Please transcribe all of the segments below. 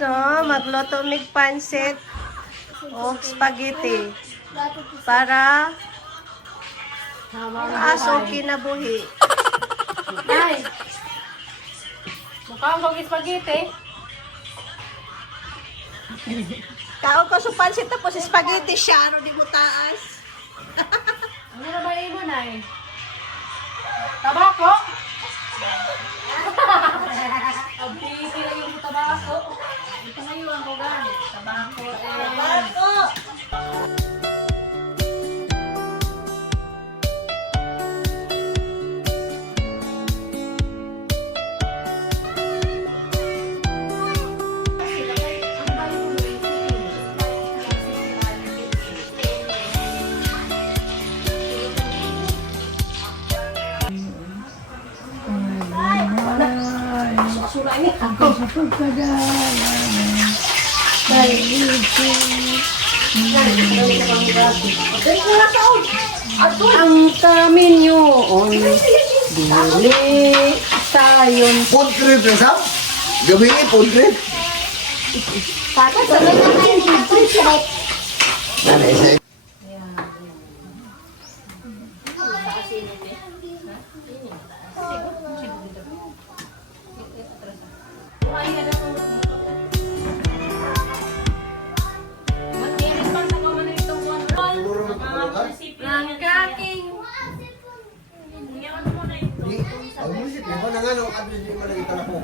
So, magluto mig pansit o spaghetti para aso kinabuhi. Ay! Mukhang kong spaghetti. Kaon ko sa pansit tapos spaghetti siya, ano di mo taas. Ano na ba mo na eh? Tabako? Abisi lang yung tabako. Ito na yung ako gan. Tabako eh. Tabako! Ang kaminyoon, dili sayon. Food trip na sa? Gabi food trip. Bakit sabay na kayo nagpa-trip? Nanay sa Ang kaking. Ang munisip, di ba na nga nung abis di mo na ito na po?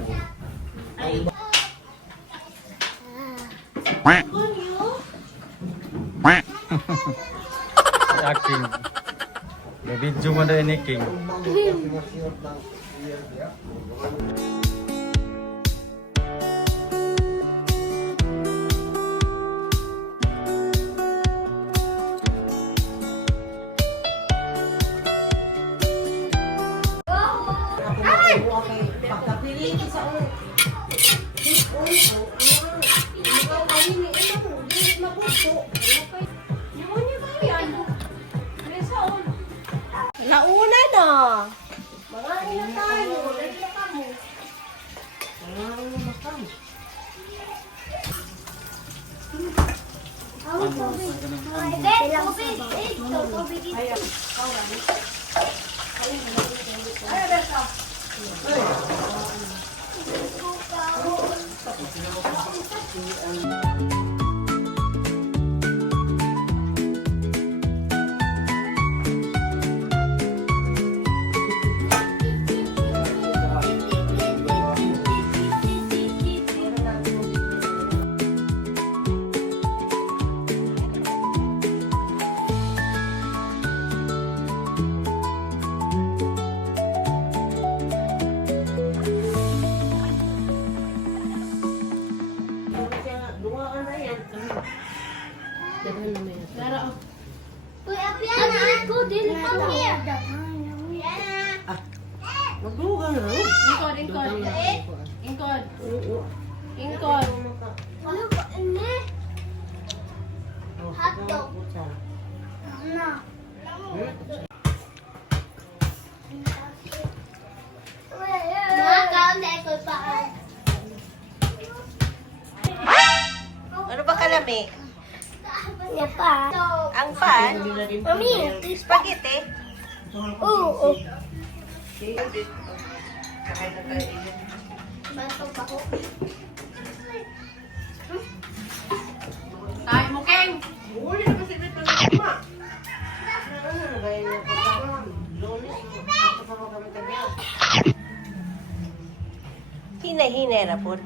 Aking. Nabidyo mo na ni King. Launa na. Mga ina tayo. Dali na kamo. Uy, apiana ako din pang here. Ingkod, ingkod. Ingkod. Ingkod. Ano ba ini? Hotdog. Ano? Nakakaon na ako pa. Ano ba kalami? Ya pa. Ang pan? Mami. Spaghetti? Oo. Batok ako. Tayo mo, King. Hinay-hinay na po.